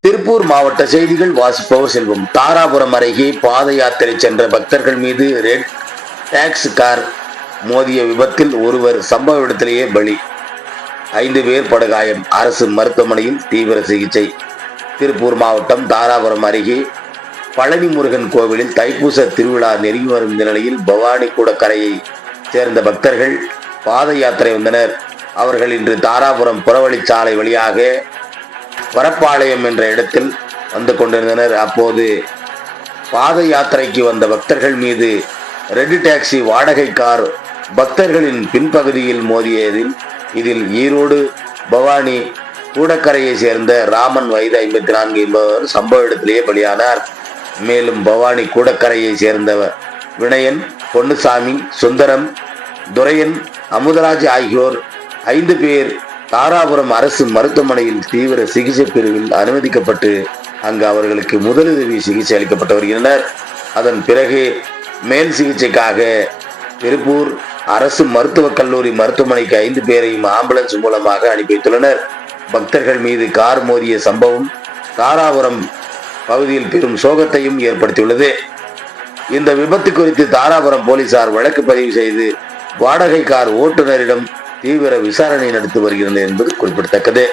திருப்பூர் மாவட்ட செய்திகள் வாசிப்பவர் செல்வம். தாராபுரம் அருகே பாத யாத்திரை சென்ற பக்தர்கள் மீது ரெட் டாக்ஸ் கார் மோதிய விபத்தில் ஒருவர் சம்பவ இடத்திலேயே பலி. ஐந்து பேர் படுகாயம். அரசு மருத்துவமனையில் தீவிர சிகிச்சை. திருப்பூர் மாவட்டம் தாராபுரம் அருகே பழனி முருகன் கோவிலில் தைப்பூச திருவிழா நெருங்கி வரும் நிலையில் பவானி கூடக்கரையை சேர்ந்த பக்தர்கள் பாத யாத்திரை வந்தனர். அவர்கள் இன்று தாராபுரம் புறவழிச்சாலை வழியாக வரப்பாளையம் என்ற இடத்தில் வந்து கொண்டிருந்தனர். அப்போது பாத யாத்திரைக்கு வந்த பக்தர்கள் மீது ரெட் டாக்ஸி வாடகை கார் பக்தர்களின் பின்பகுதியில் மோதியதில் இதில் ஈரோடு பவானி கூடக்கரையை சேர்ந்த ராமன் வயது ஐம்பத்தி நான்கு என்பவர் சம்பவ இடத்திலேயே பலியானார். மேலும் பவானி கூடக்கரையை சேர்ந்தவர். வினயன் பொன்னுசாமி சுந்தரம் துரையன் அமுதராஜ் ஆகியோர் ஐந்து பேர் தாராபுரம் அரசு மருத்துவமனையில் தீவிர சிகிச்சை பிரிவில் அனுமதிக்கப்பட்டு அங்கு அவர்களுக்கு முதலுதவி சிகிச்சை அளிக்கப்பட்டு வருகின்றனர் அதன் பிறகு மேல் சிகிச்சைக்காக திருப்பூர் அரசு மருத்துவக் கல்லூரி மருத்துவமனைக்கு ஐந்து பேரையும் ஆம்புலன்ஸ் மூலமாக அனுப்பி வைத்துள்ளனர். பக்தர்கள் மீது கார் மோதிய சம்பவம் தாராபுரம் பகுதியில் பெரும் சோகத்தையும் ஏற்படுத்தியுள்ளது. இந்த விபத்து குறித்து தாராபுரம் போலீசார் வழக்கு பதிவு செய்து வாடகை கார் ஓட்டுநரிடம் தீவிர விசாரணை நடத்தி வருகிறது என்பது குறிப்பிடத்தக்கது.